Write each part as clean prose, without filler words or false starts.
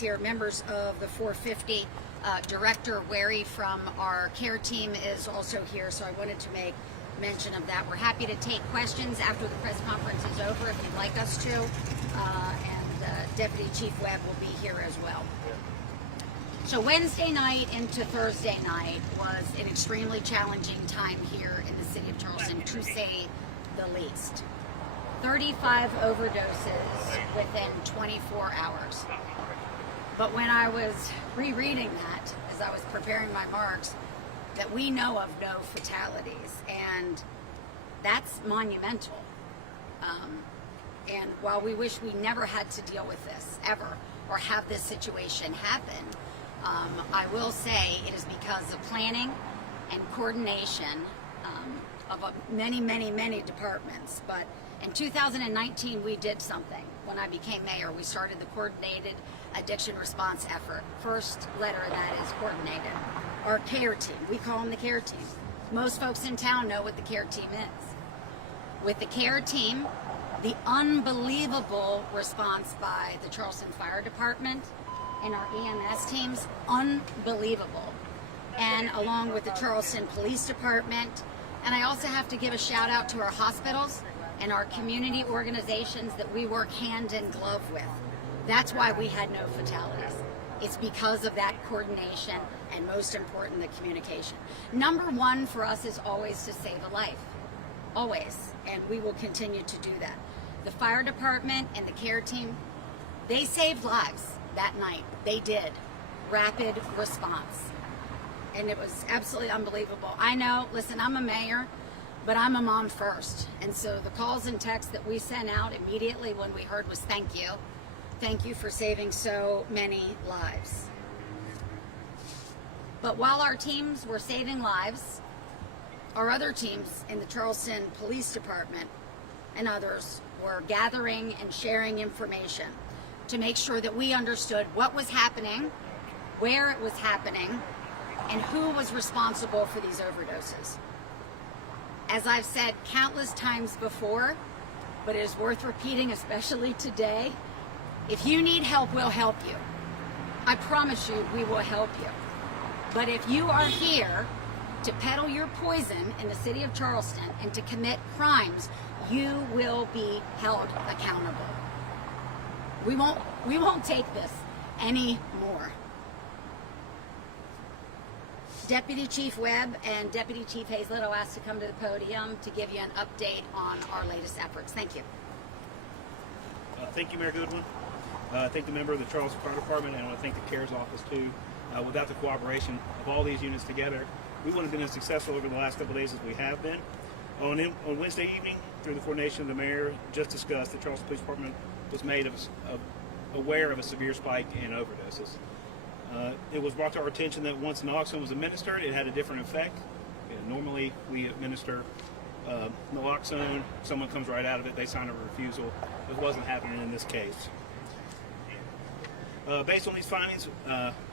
here, members of the 450. Director Wary from our care team is also here, so I wanted to make mention of that. We're happy to take questions after the press conference is over if you'd like us to, and Deputy Chief Webb will be here as well. So Wednesday night into Thursday night was an extremely challenging time here in the city of Charleston, to say the least. 35 overdoses within 24 hours. But when I was rereading that, as I was preparing my marks, that we know of no fatalities, and that's monumental. And while we wish we never had to deal with this, ever, or have this situation happen, I will say it is because of planning and coordination of many departments. But in 2019, we did something. When I became mayor, we started the Coordinated Addiction Response Effort. First letter of that is coordinated. Our care team, we call them the care team. Most folks in town know what the care team is. With the care team, the unbelievable response by the Charleston Fire Department and our EMS teams, unbelievable. And along with the Charleston Police Department. And I also have to give a shout out to our hospitals and our community organizations that we work hand in glove with. That's why we had no fatalities. It's because of that coordination, and most important, the communication. Number one for us is always to save a life. Always. And we will continue to do that. The fire department and the care team, they saved lives that night. They did. Rapid response. And it was absolutely unbelievable. I know, listen, I'm a mayor, but I'm a mom first. And so the calls and texts that we sent out immediately when we heard was thank you. Thank you for saving so many lives. But while our teams were saving lives, our other teams in the Charleston Police Department and others were gathering and sharing information to make sure that we understood what was happening, where it was happening, and who was responsible for these overdoses. As I've said countless times before, but it is worth repeating, especially today, if you need help, we'll help you. I promise you, we will help you. But if you are here to peddle your poison in the city of Charleston and to commit crimes, you will be held accountable. We won't take this anymore. Deputy Chief Webb and Deputy Chief Hazlett, I'll ask to come to the podium to give you an update on our latest efforts. Thank you. Thank you, Mayor Goodwin. Thank the member of the Charleston Fire Department, and I want to thank the CARES office too. Without the cooperation of all these units together, we wouldn't have been as successful over the last couple of days as we have been. On Wednesday evening, through the coordination of the mayor, just discussed, the Charleston Police Department was made aware of a severe spike in overdoses. It was brought to our attention that once naloxone was administered, it had a different effect. Normally, we administer naloxone, someone comes right out of it, they sign a refusal. This wasn't happening in this case. Based on these findings,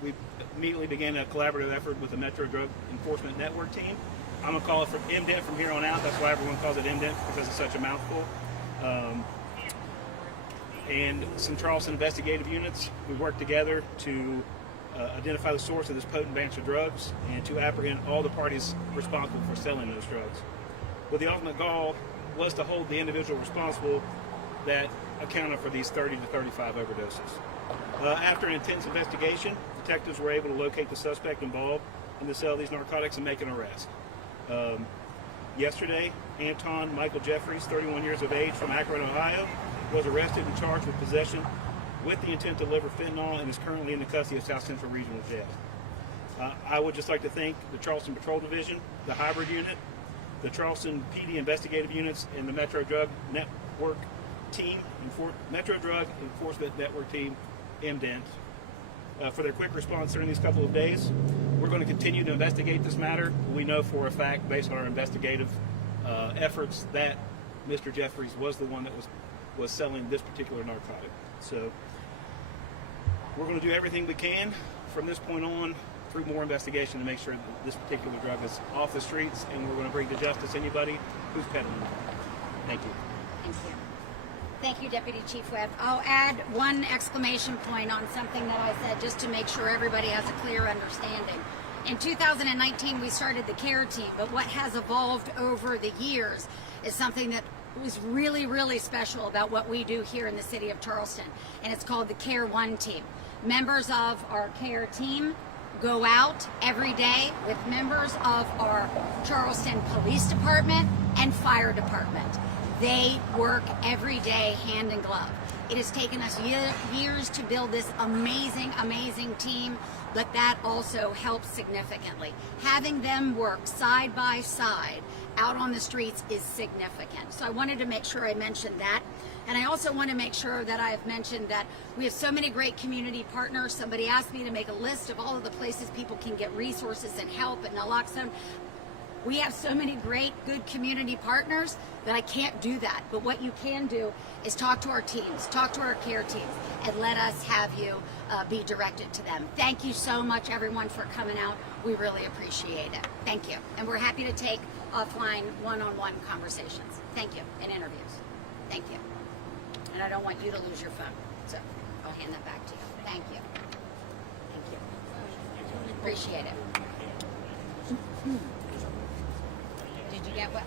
we immediately began a collaborative effort with the Metro Drug Enforcement Network team. I'm going to call it from MDENT from here on out. That's why everyone calls it MDENT, because it's such a mouthful. And some Charleston investigative units. We worked together to identify the source of this potent batch of drugs and to apprehend all the parties responsible for selling those drugs. But the ultimate goal was to hold the individual responsible that accounted for these 30 to 35 overdoses. After an intense investigation, detectives were able to locate the suspect involved in the sale of these narcotics and make an arrest. Yesterday, Anton Michael Jeffries, 31 years of age, from Akron, Ohio, was arrested and charged with possession with the intent to deliver fentanyl and is currently in the custody of South Central Regional Jail. I would just like to thank the Charleston Patrol Division, the Hybrid Unit, the Charleston PD investigative units, and the Metro Drug Network team, Metro Drug Enforcement Network team, MDENT, for their quick response during these couple of days. We're going to continue to investigate this matter. We know for a fact, based on our investigative efforts, that Mr. Jeffries was the one that was selling this particular narcotic. So we're going to do everything we can from this point on through more investigation to make sure that this particular drug is off the streets, and we're going to bring to justice anybody who's peddling it. Thank you. Thank you. Thank you, Deputy Chief Webb. I'll add one exclamation point on something that I said just to make sure everybody has a clear understanding. In 2019, we started the CARE team, but what has evolved over the years is something that was really, really special about what we do here in the city of Charleston, and it's called the CARE One team. Members of our CARE team go out every day with members of our Charleston Police Department and Fire Department. They work every day hand in glove. It has taken us years to build this amazing, amazing team, but that also helps significantly. Having them work side by side out on the streets is significant. So I wanted to make sure I mentioned that. And I also want to make sure that I have mentioned that we have so many great community partners. Somebody asked me to make a list of all of the places people can get resources and help and naloxone. We have so many great, good community partners that I can't do that. But what you can do is talk to our teams, talk to our CARE teams, and let us have you be directed to them. Thank you so much, everyone, for coming out. We really appreciate it. Thank you. And we're happy to take offline one-on-one conversations. Thank you. And interviews. Thank you. And I don't want you to lose your phone. So I'll hand that back to you. Thank you. Thank you. Appreciate it. Did you get what?